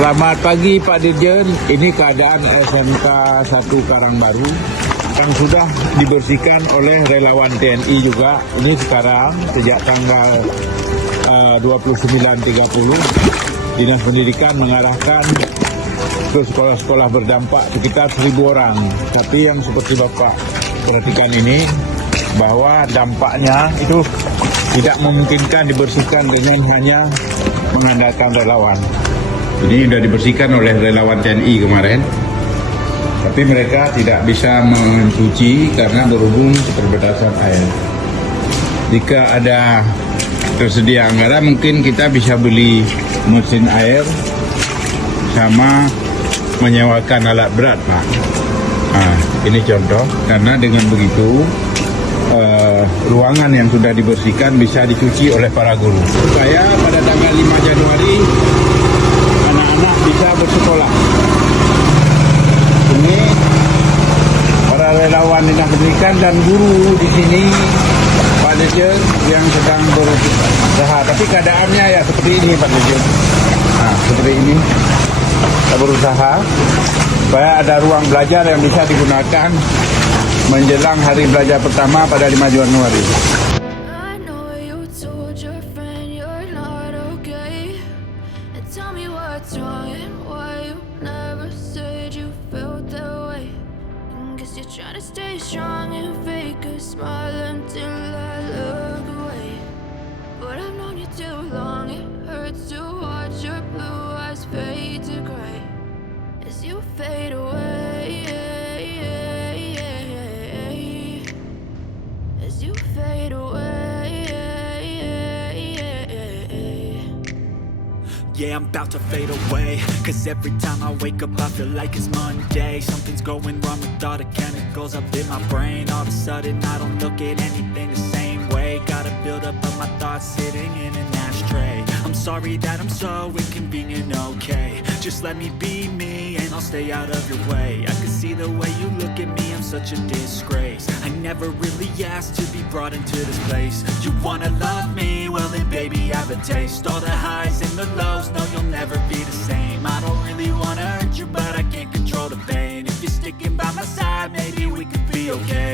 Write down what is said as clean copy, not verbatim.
Selamat pagi Pak Dirjen, ini keadaan SMK 1 Karangbaru yang sudah dibersihkan oleh relawan TNI juga. Ini sekarang sejak tanggal 29.30 Dinas Pendidikan mengarahkan ke sekolah-sekolah berdampak sekitar 1.000 orang. Tapi yang seperti Bapak perhatikan ini, bahwa dampaknya itu tidak memungkinkan dibersihkan dengan hanya mengandalkan relawan. Ini sudah dibersihkan oleh relawan TNI kemarin, tapi mereka tidak bisa mencuci karena berhubung keterbatasan air. Jika ada tersedia anggaran, mungkin kita bisa beli mesin air sama menyewakan alat berat, Pak. Nah, ini contoh, karena dengan begitu ruangan yang sudah dibersihkan bisa dicuci oleh para guru. Supaya pada tanggal 5 Januari anak-anak bisa bersekolah. Ini para relawan dinas pendidikan dan guru di sini, Pak Dirjen, yang sedang berusaha. Tapi keadaannya ya seperti ini, Pak Dirjen. Nah, seperti ini. Kita berusaha supaya ada ruang belajar yang bisa digunakan menjelang hari belajar pertama pada 5 Januari. Trying to stay strong and fake a smile until I look away. But I've known you too long, it hurts to watch your blue eyes fade to gray as you fade away. As you fade away. Yeah, I'm about to fade away, cause every time I wake up I feel like it's Monday. Something's going wrong with all the chemicals up in my brain. All of a sudden I don't look at anything the same way. Gotta build up of my thoughts sitting in an ashtray. I'm sorry that I'm so inconvenient, okay. Just let me be me and I'll stay out of your way. I can see the way you look at me, I'm such a disgrace. I never really asked to be brought into this place. You wanna love me? Well then baby, have a taste. All